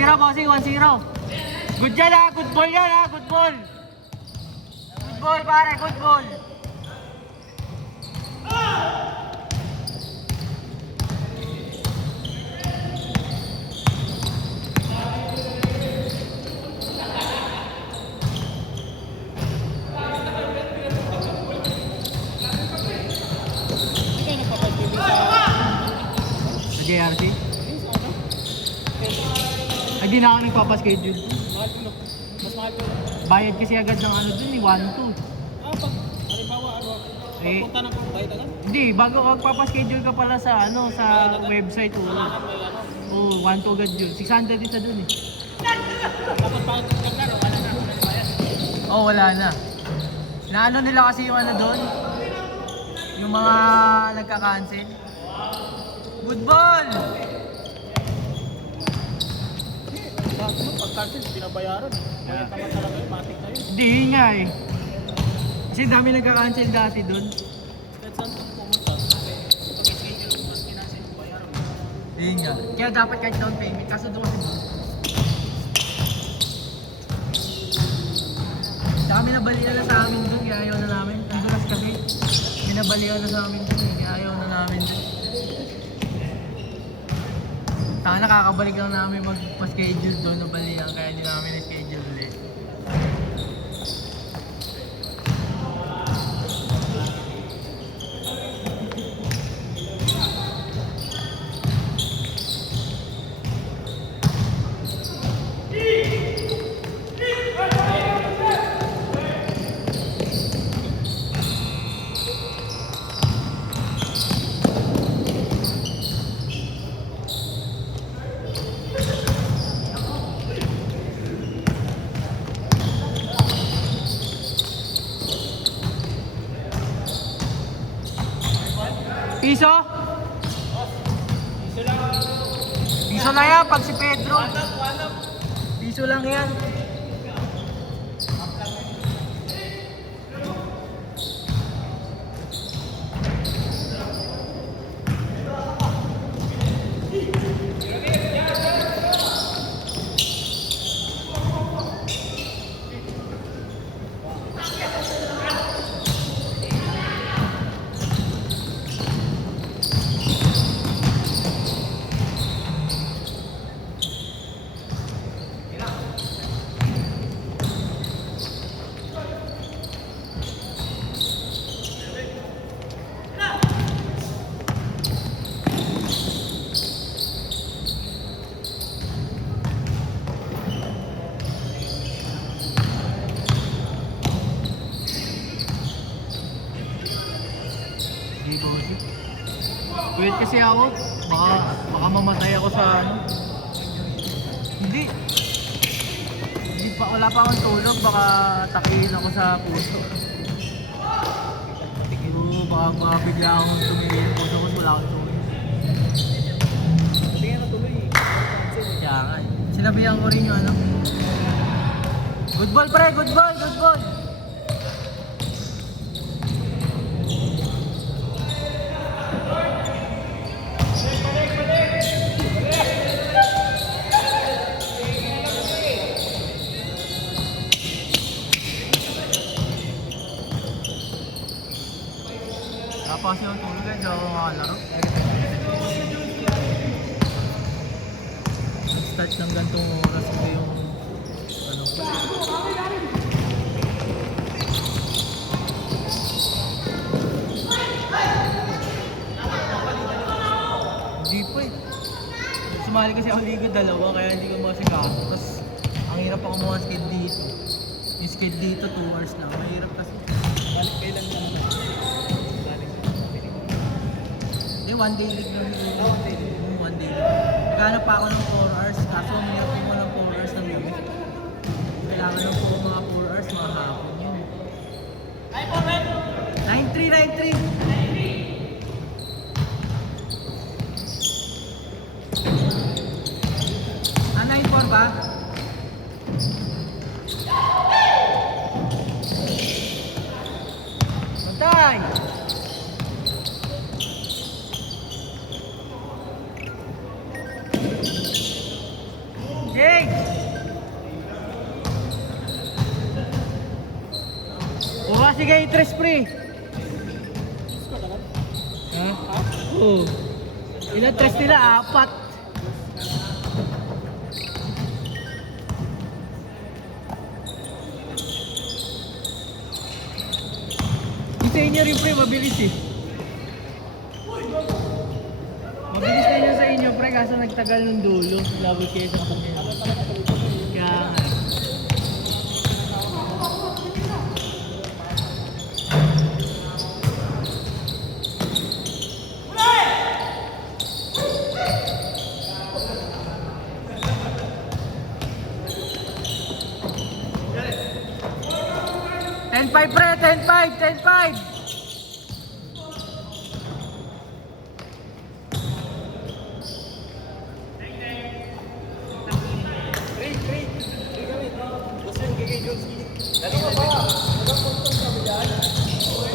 1-0, bossing, 1-0. Good yan ha, good ball yan ha, good ball. Good ball pare, good ball. Sa JRC? Ay, di na ako nagpapaschedule. Mas mahal ko. Bayad kasi agad ng ano dun eh, 1-2. Pag, halimbawa, Eh, punta ng bayad agad? Hindi, bago ka magpapaschedule ka pala sa ano, sa website oh. Oh, 1-2 agad yun. 600 isa dun eh. Dapat pa ako naglaro, wala na. Oh, wala na. Naano nila kasi yung ano doon? Yung mga nagka-cancel. Good ball! Dati mo, pag-cancel, binabayaran. Bayad naman talaga yun, matik na yun. Hindi nga eh. Kasi dami nagka-cancel dati doon. Kahit saan pumunta, pag-schedule mo, mas kinancel mo, bayaran mo. Hindi nga. Kaya dapat kahit down payment. Kaso doon kasi dami nabalian na sa amin doon, kaya ayaw na namin. Ang dulas kasi, binabalian na sa amin doon, kaya ayaw na namin doon. Taka nakakabalik lang namin magpa-schedule doon na balian, kaya hindi namin na-schedule ulit. Piso? Piso lang yan pag si Pedro. Piso lang yan. Wait kasi ako, baka mamatay ako sa ano. Hindi. Hindi pa, wala pa akong tulog, baka takihin ako sa puso. Siguro baka bigla akong tumingin yung puso ko, wala akong tulog. Tingnan mo tuloy eh. Kaya nga eh. Sinabihan ko rin yung ano. Good ball pre, good ball, good ball! Tapos yung tulog eh, di ako makalaro. Start ng gantong oras ko yung ano ko. Hindi pa eh. Sumali kasi ako liga dalawa kaya hindi ko masikaso. Tapos ang hirap ako mga skate dito. Yung skate dito 2 hours lang. Mahirap kasi. Balik kailan na naman. Hindi, 1 day league lang yung 1 day league. Naghanap pa ako ng 4 hours. Kaso umiyak ko ng 4 hours ng gabi. Kailangan ng mga 4 hours, mga hapon yun. 9-3, 9-3. Ah, 9-4 ba? Matay! Jay! tres pre. Isko na lang. Ha? Oo. Ilan tres nila? Apat. Yung sa inyo rin pre, mabilis eh. Mabilis na yun sa inyo pre, kaso nagtagal nung dulo. Labo kayo sa kapatid. Kaya nga. Ten five pre, 10-5, 10-5.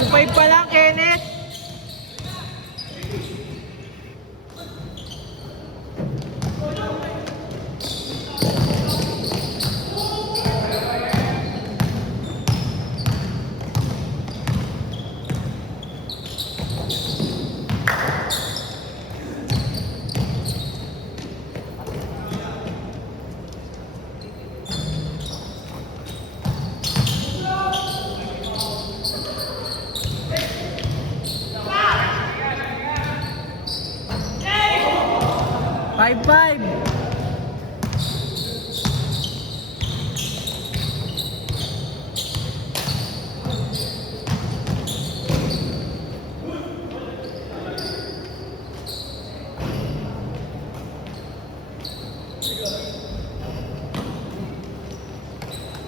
Upay pa lang, Kenneth. Five.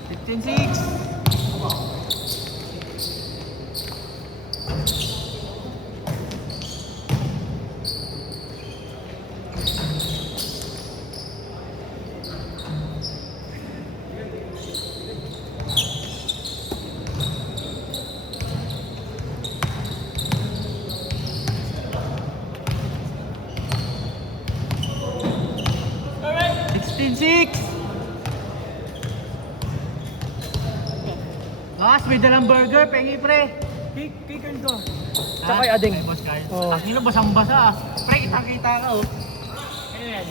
Fifteen six. Six. Boss, may dalang burger, pengi pre. Kikan ko. Ha? Tsaka kay Ading. Ay, boss Carl. Oo. Ang ino, basang-basa ah. Pre, kitang-kita ka oh. Ayan.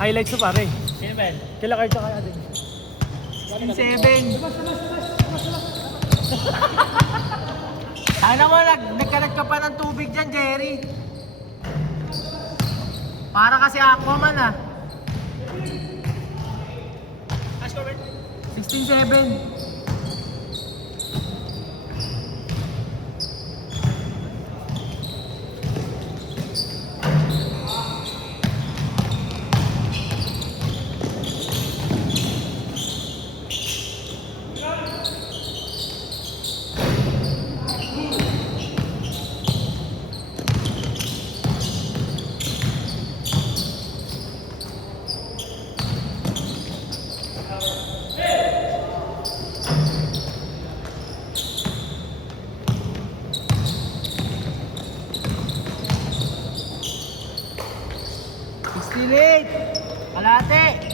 Highlights na pare. Sino ba yan? Kila kayo tsaka kay Ading. 7. Sana mo, nagkalat ka pa ng tubig dyan, Jerry. Para kasi Aquaman ah. 16-7. Kalate.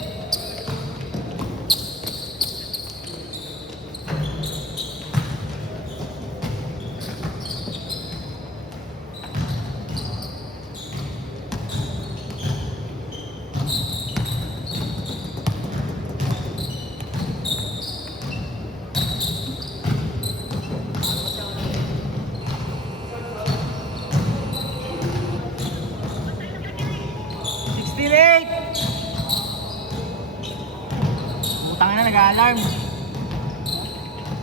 Nag-alarm.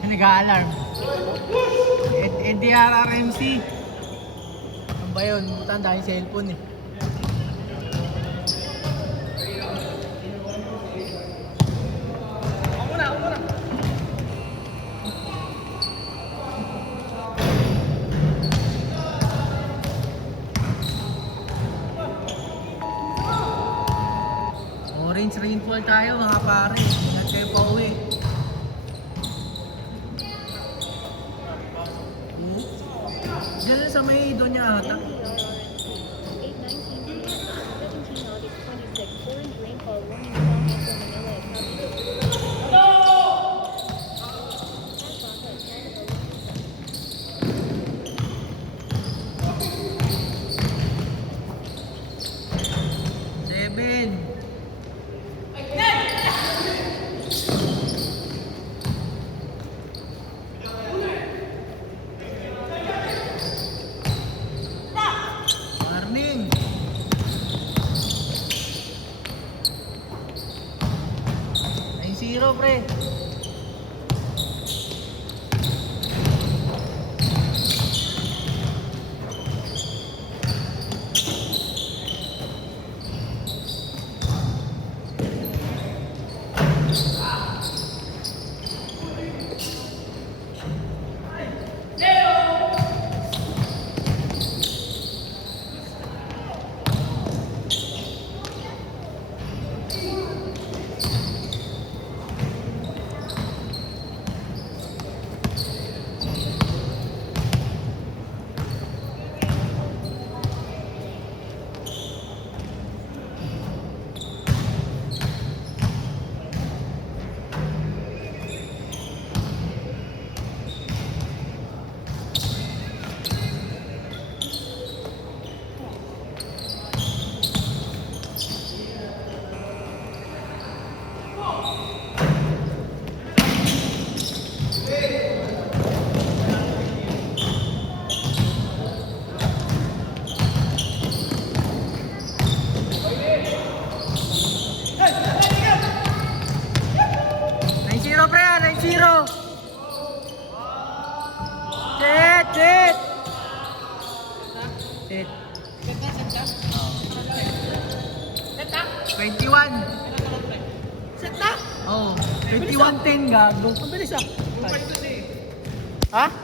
Nag-alarm. NDRRMC. Ano ba yun? Butan dahil cellphone eh. Ako muna. Orange rainfall tayo mga pare. Ingat kayo pa uwi. Diyan lang sa may Doña Ata. 8-19 17 August 26, orange rainfall warning in Metro Manila. pre. Zero pre, 9-0. Jet, jet. Jet. Set 21. na? Oh, 21-10 gago. Ang bilis ah. Ha?